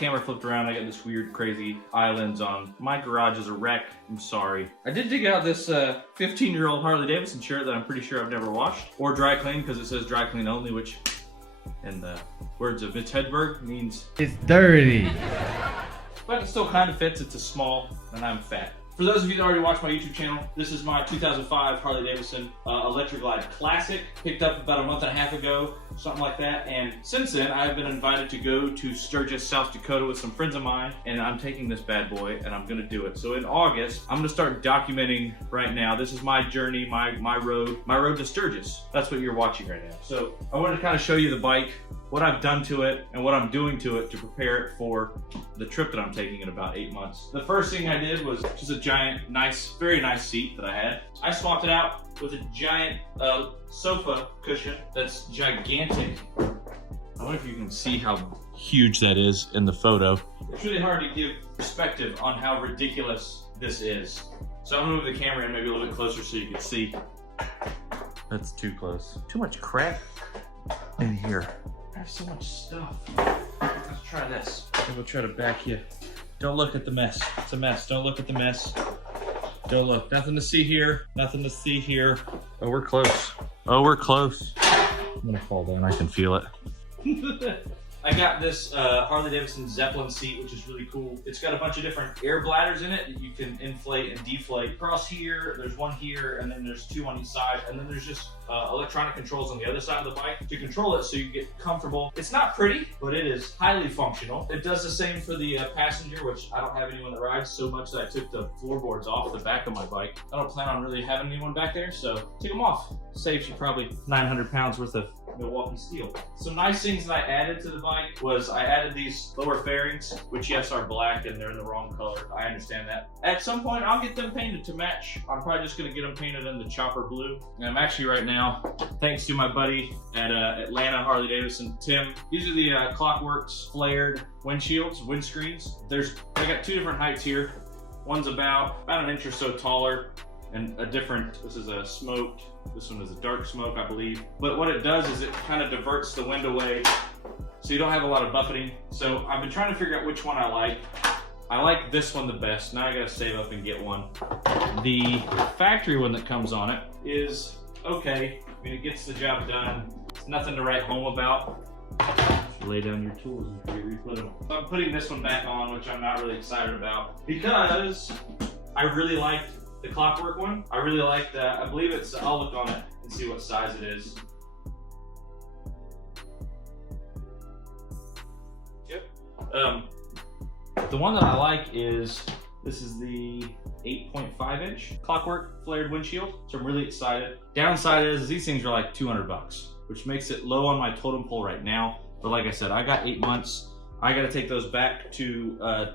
camera flipped around. I got this weird, crazy eye lens on. My garage is a wreck. I'm sorry. I did dig out this 15-year-old Harley Davidson shirt that I'm pretty sure I've never washed or dry cleaned, because it says dry clean only, which in the words of Mitch Hedberg means it's dirty. But it still kind of fits. It's a small, and I'm fat. For those of you that already watch my YouTube channel, this is my 2005 Harley Davidson Electric Glide Classic. Picked up about a month and a half ago, something like that. And since then, I've been invited to go to Sturgis, South Dakota with some friends of mine, and I'm taking this bad boy, and I'm gonna do it. So in August, I'm gonna start documenting right now. This is my journey, my road to Sturgis. That's what you're watching right now. So I wanted to kind of show you the bike, what I've done to it, and what I'm doing to it to prepare it for the trip that I'm taking in about 8 months. The first thing I did was just a giant, nice, very nice seat that I had. I swapped it out with a giant sofa cushion that's gigantic. I wonder if you can see how huge that is in the photo. It's really hard to give perspective on how ridiculous this is. So I'm gonna move the camera in maybe a little bit closer so you can see. That's too close. Too much crap in here. I have so much stuff. Let's try this. We'll try to back you. Don't look at the mess. It's a mess. Don't look at the mess. Don't look. Nothing to see here. Nothing to see here. Oh, we're close. Oh, we're close. I'm gonna fall down. I can feel it. I got this Harley Davidson Zeppelin seat, which is really cool. It's got a bunch of different air bladders in it that you can inflate and deflate. Across here, there's one here, and then there's two on each side, and then there's just electronic controls on the other side of the bike to control it so you get comfortable. It's not pretty, but it is highly functional. It does the same for the passenger, which I don't have anyone that rides so much that I took the floorboards off the back of my bike. I don't plan on really having anyone back there, so take them off. Saves you probably 900 pounds worth of Milwaukee steel. Some nice things that I added to the bike was I added these lower fairings, which yes are black and they're in the wrong color. I understand that. At some point I'll get them painted to match. I'm probably just gonna get them painted in the chopper blue. And I'm actually right now, thanks to my buddy at Atlanta Harley Davidson, Tim. These are the Clockworks flared windscreens. I got two different heights here. One's about an inch or so taller, and this is a smoked, this one is a dark smoke, I believe. But what it does is it kind of diverts the wind away, so you don't have a lot of buffeting. So I've been trying to figure out which one I like. I like this one the best. Now I gotta save up and get one. The factory one that comes on it is okay. I mean, it gets the job done. It's nothing to write home about. Just lay down your tools and you re-put them. So I'm putting this one back on, which I'm not really excited about, because I really liked the Clockwork one. I really like that. I believe it's, I'll look on it and see what size it is. Yep. The one that I like is, this is the 8.5 inch Clockwork flared windshield. So I'm really excited. Downside is these things are like 200 bucks, which makes it low on my totem pole right now. But like I said, I got 8 months. I got to take those back to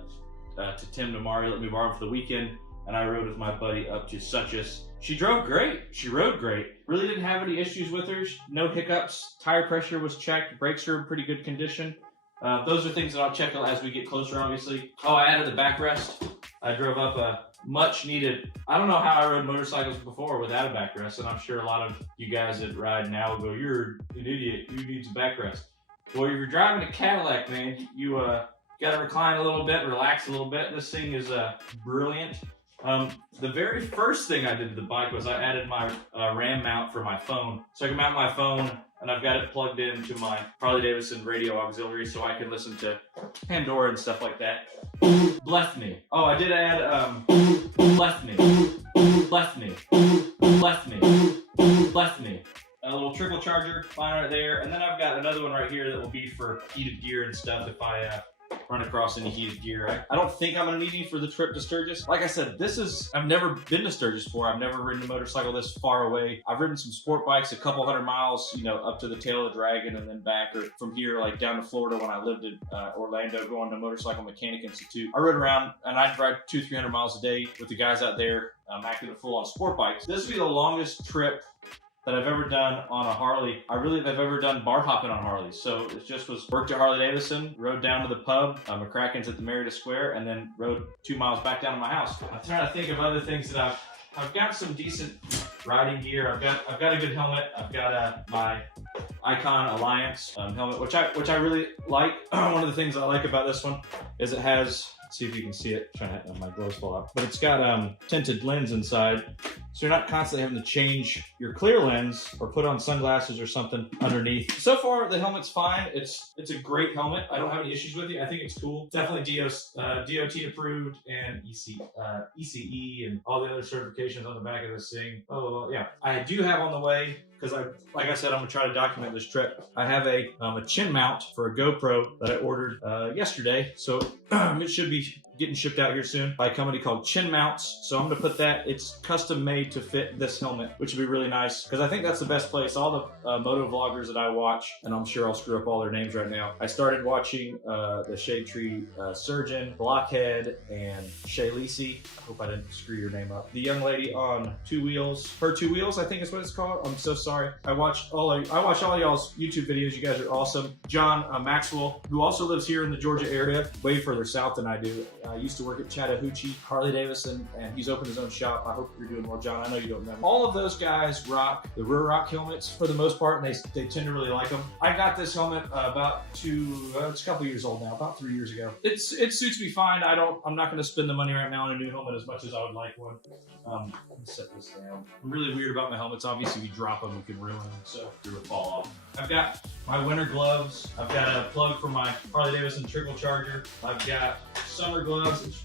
Tim tomorrow. Let me borrow them for the weekend. And I rode with my buddy up to Sturgis. She drove great. She rode great. Really didn't have any issues with her. No hiccups. Tire pressure was checked. Brakes are in pretty good condition. Those are things that I'll check out as we get closer, obviously. Oh, I added the backrest. I drove up a much needed, I don't know how I rode motorcycles before without a backrest, and I'm sure a lot of you guys that ride now will go, you're an idiot, you need a backrest. Well, if you're driving a Cadillac, man, you gotta recline a little bit, relax a little bit. This thing is brilliant. The very first thing I did to the bike was I added my RAM mount for my phone. So I can mount my phone, and I've got it plugged into my Harley Davidson radio auxiliary so I can listen to Pandora and stuff like that. Bless me. Oh, I did add, bless me. Bless me. Bless me. Bless me. A little trickle charger, fine right there. And then I've got another one right here that will be for heated gear and stuff if I run across any heated gear. I don't think I'm gonna need any for the trip to Sturgis. Like I said, I've never been to Sturgis before. I've never ridden a motorcycle this far away. I've ridden some sport bikes a couple hundred miles, you know, up to the tail of the Dragon and then back, or from here, like down to Florida when I lived in Orlando, going to Motorcycle Mechanic Institute. I rode around and I'd ride 200-300 miles a day with the guys out there acting a full on sport bikes. This would be the longest trip that I've ever done on a Harley. I really have ever done bar hopping on Harleys. So it just was worked at Harley Davidson, rode down to the pub, McCracken's at the Merida Square, and then rode 2 miles back down to my house. I'm trying to think of other things that I've got some decent riding gear. I've got a good helmet. I've got my Icon Alliance helmet, which I really like. One of the things I like about this one is it has, let's see if you can see it, I'm trying to, my gloves fall out, but it's got tinted lens inside, so you're not constantly having to change your clear lens or put on sunglasses or something underneath. So far, the helmet's fine. It's a great helmet. I don't have any issues with it. I think it's cool. Definitely DOT approved and ECE and all the other certifications on the back of this thing. Oh, yeah. I do have on the way, because like I said, I'm gonna try to document this trip. I have a chin mount for a GoPro that I ordered yesterday, so it should be getting shipped out here soon by a company called Chin Mounts. So I'm gonna put that, it's custom made to fit this helmet, which would be really nice, because I think that's the best place. All the moto vloggers that I watch, and I'm sure I'll screw up all their names right now. I started watching the Shade Tree Surgeon, Blockhead, and Shay Lisi. I hope I didn't screw your name up. The young lady on Two Wheels, Her Two Wheels, I think is what it's called. I'm so sorry. I watch all y'all's YouTube videos. You guys are awesome. John Maxwell, who also lives here in the Georgia area, way further south than I do. I used to work at Chattahoochee, Harley Davidson, and he's opened his own shop. I hope you're doing well, John. I know you don't know. All of those guys rock the rear rock helmets for the most part, and they tend to really like them. I got this helmet it's a couple years old now, about 3 years ago. It suits me fine. I'm not going to spend the money right now on a new helmet as much as I would like one. Let me set this down. I'm really weird about my helmets. Obviously, if you drop them, you can ruin them, so they would fall off. I've got my winter gloves. I've got a plug for my Harley Davidson trickle charger. I've got summer gloves.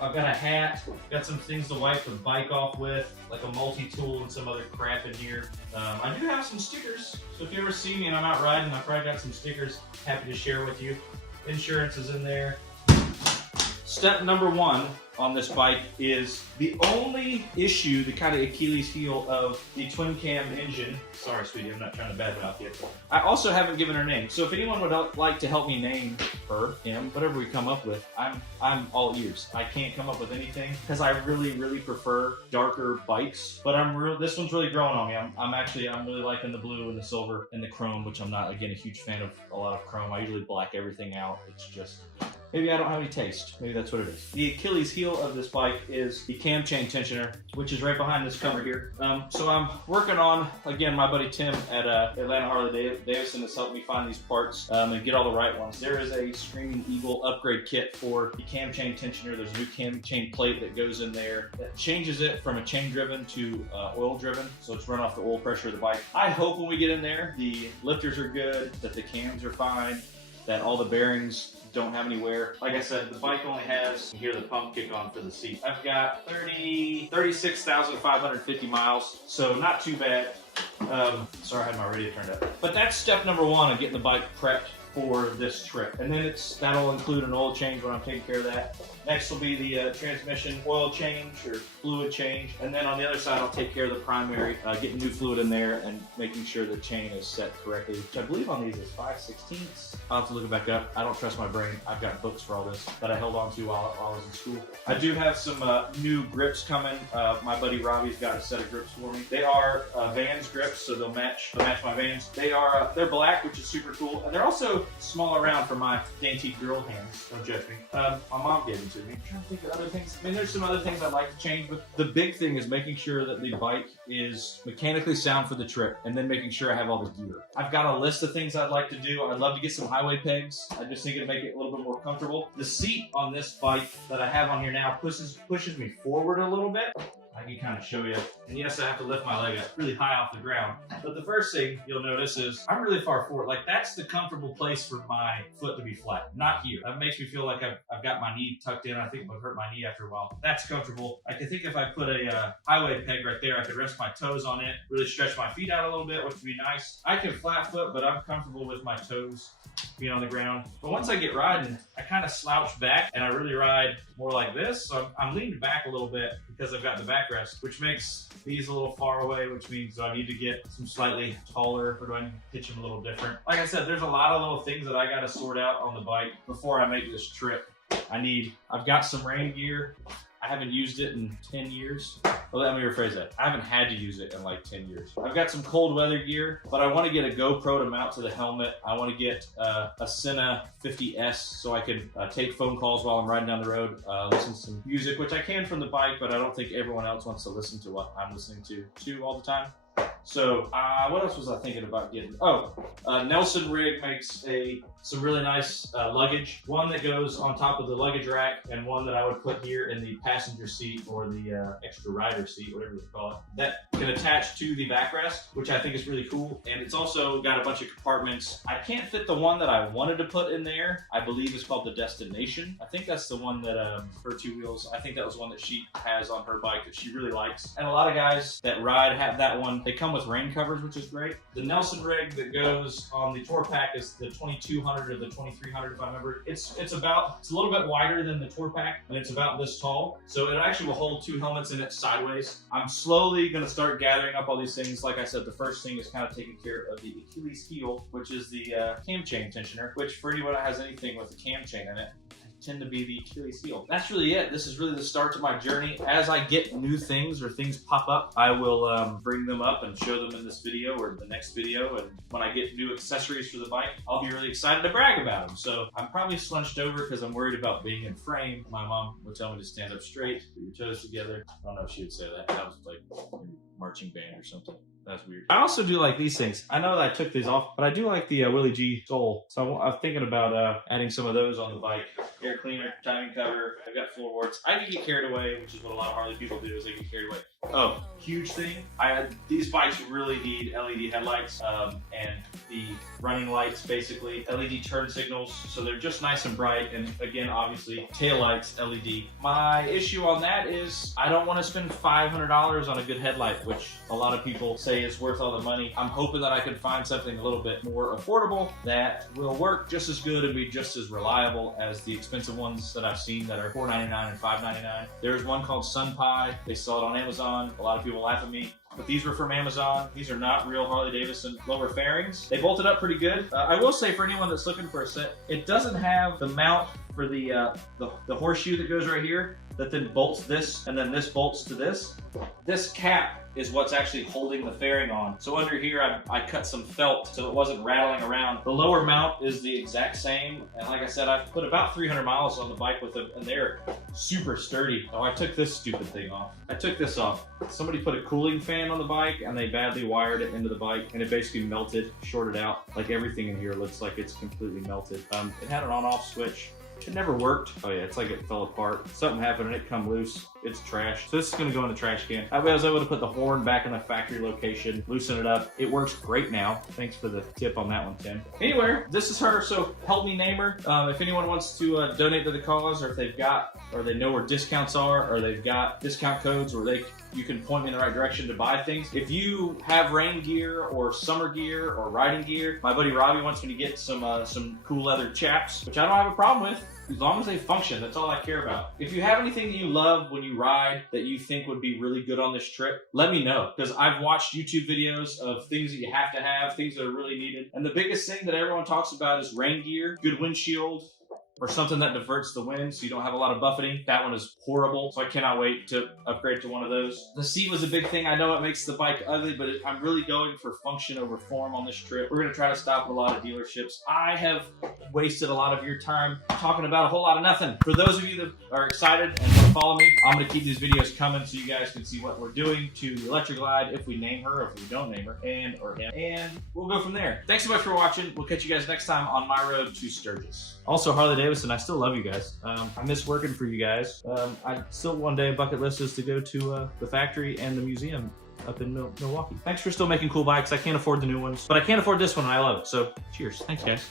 I've got a hat. Got some things to wipe the bike off with, like a multi-tool and some other crap in here. I do have some stickers, so if you ever see me and I'm out riding, I've probably got some stickers happy to share with you. Insurance is in there. Step number one on this bike is the only issue, the kind of Achilles heel of the twin cam engine. Sorry, sweetie, I'm not trying to badmouth you. I also haven't given her name, so if anyone would like to help me name her, him, whatever we come up with, I'm all ears. I can't come up with anything because I really prefer darker bikes, but this one's really growing on me. I'm really liking the blue and the silver and the chrome, which I'm not, again, a huge fan of a lot of chrome. I usually black everything out. It's just, maybe I don't have any taste. Maybe that's what it is. The Achilles heel of this bike is the cam chain tensioner, which is right behind this cover here. So I'm working on, again, my buddy Tim at Atlanta Harley Davidson has helped me find these parts and get all the right ones. There is a Screaming Eagle upgrade kit for the cam chain tensioner. There's a new cam chain plate that goes in there that changes it from a chain driven to oil driven, so it's run off the oil pressure of the bike. I hope when we get in there, the lifters are good, that the cams are fine, that all the bearings don't have any wear. Like I said, the bike only has, you hear the pump kick on for the seat. I've got 36,550 miles, so not too bad. Sorry, I had my radio turned up. But that's step number one of getting the bike prepped for this trip. And then that'll include an oil change when I'm taking care of that. Next will be the transmission oil change or fluid change. And then on the other side, I'll take care of the primary, getting new fluid in there and making sure the chain is set correctly, which I believe on these is 5/16. I'll have to look it back up. I don't trust my brain. I've got books for all this that I held on to while I was in school. I do have some new grips coming. My buddy Robbie's got a set of grips for me. They are Vans grips, so they'll match my Vans. They're black, which is super cool. And they're also small around for my dainty girl hands. Don't judge me. My mom gave them to me. I'm trying to think of other things. I mean, there's some other things I'd like to change, but the big thing is making sure that the bike is mechanically sound for the trip, and then making sure I have all the gear. I've got a list of things I'd like to do. I'd love to get some highway pegs. I just think it'd make it a little bit more comfortable. The seat on this bike that I have on here now pushes me forward a little bit. I can kind of show you. And yes, I have to lift my leg up really high off the ground. But the first thing you'll notice is I'm really far forward. Like, that's the comfortable place for my foot to be flat, not here. That makes me feel like I've got my knee tucked in. I think it would hurt my knee after a while. That's comfortable. I can think if I put a highway peg right there, I could rest my toes on it, really stretch my feet out a little bit, which would be nice. I can flat foot, but I'm comfortable with my toes being on the ground. But once I get riding, I kind of slouch back and I really ride more like this. So I'm leaning back a little bit because I've got the backrest, which makes these a little far away, which means do I need to get some slightly taller, or do I need to pitch them a little different? Like I said, there's a lot of little things that I got to sort out on the bike before I make this trip. I've got some rain gear. I haven't used it in 10 years. Well, let me rephrase that. I haven't had to use it in like 10 years. I've got some cold weather gear, but I want to get a GoPro to mount to the helmet. I want to get a Sena 50S so I can take phone calls while I'm riding down the road, listen to some music, which I can from the bike, but I don't think everyone else wants to listen to what I'm listening to all the time. So what else was I thinking about getting? Oh, Nelson Rig makes some really nice luggage. One that goes on top of the luggage rack, and one that I would put here in the passenger seat or the extra rider seat, whatever you call it. That can attach to the backrest, which I think is really cool. And it's also got a bunch of compartments. I can't fit the one that I wanted to put in there. I believe it's called the Destination. I think that's the one that her two wheels. I think that was one that she has on her bike that she really likes. And a lot of guys that ride have that one. They come with rain covers, which is great. The Nelson Rig that goes on the Tour Pack is the 2200 or the 2300, if I remember. It's a little bit wider than the Tour Pack, and it's about this tall. So it actually will hold 2 helmets in it sideways. I'm slowly gonna start gathering up all these things. Like I said, the first thing is kind of taking care of the Achilles heel, which is the cam chain tensioner, which for anyone that has anything with a cam chain in it, tend to be the Achilles heel. That's really it. This is really the start to my journey. As I get new things or things pop up, I will bring them up and show them in this video or the next video. And when I get new accessories for the bike, I'll be really excited to brag about them. So I'm probably slunched over because I'm worried about being in frame. My mom would tell me to stand up straight, put your toes together. I don't know if she would say that. That was like marching band or something. That's weird. I also do like these things. I know that I took these off, but I do like the Willie G sole. So I'm thinking about adding some of those on the bike. Air cleaner, timing cover. I've got floorboards. I can get carried away, which is what a lot of Harley people do, is they get carried away. Oh, huge thing. These bikes really need LED headlights and the running lights, basically. LED turn signals, so they're just nice and bright. And again, obviously, tail lights, LED. My issue on that is I don't want to spend $500 on a good headlight, which a lot of people say is worth all the money. I'm hoping that I can find something a little bit more affordable that will work just as good and be just as reliable as the expensive ones that I've seen that are $4.99 and $5.99. There's one called Sun Pi. They sell it on Amazon. A lot of people laugh at me, but these were from Amazon. These are not real Harley-Davidson lower fairings. They bolted up pretty good. I will say for anyone that's looking for a set, it doesn't have the mount for the horseshoe that goes right here that then bolts this, and then this bolts to this. This cap is what's actually holding the fairing on. So under here, I cut some felt so it wasn't rattling around. The lower mount is the exact same. And like I said, I've put about 300 miles on the bike with them, and they're super sturdy. Oh, I took this stupid thing off. I took this off. Somebody put a cooling fan on the bike, and they badly wired it into the bike, and it basically melted, shorted out. Like everything in here looks like it's completely melted. It had an on-off switch. It never worked. Oh yeah, it's like it fell apart. Something happened and it come loose. It's trash. So this is gonna go in the trash can. I was able to put the horn back in the factory location, loosen it up. It works great now. Thanks for the tip on that one, Tim. Anyway, this is her, so help me name her. If anyone wants to donate to the cause, or if they've got, or they know where discounts are, or they've got discount codes, or you can point me in the right direction to buy things. If you have rain gear or summer gear or riding gear, my buddy Robbie wants me to get some cool leather chaps, which I don't have a problem with. As long as they function, that's all I care about. If you have anything that you love when you ride that you think would be really good on this trip, let me know. Because I've watched YouTube videos of things that you have to have, things that are really needed. And the biggest thing that everyone talks about is rain gear, good windshield, or something that diverts the wind so you don't have a lot of buffeting. That one is horrible, so I cannot wait to upgrade to one of those. The seat was a big thing. I know it makes the bike ugly, but I'm really going for function over form on this trip. We're gonna try to stop at a lot of dealerships. I have wasted a lot of your time talking about a whole lot of nothing. For those of you that are excited and want to follow me, I'm gonna keep these videos coming so you guys can see what we're doing to the Electric Glide, if we name her, or if we don't name her, and or him, and we'll go from there. Thanks so much for watching. We'll catch you guys next time on my road to Sturgis. Also, Harley Davidson, I still love you guys. I miss working for you guys. I still one day bucket list is to go to the factory and the museum up in Milwaukee. Thanks for still making cool bikes. I can't afford the new ones, but I can't afford this one and I love it. So cheers. Thanks guys.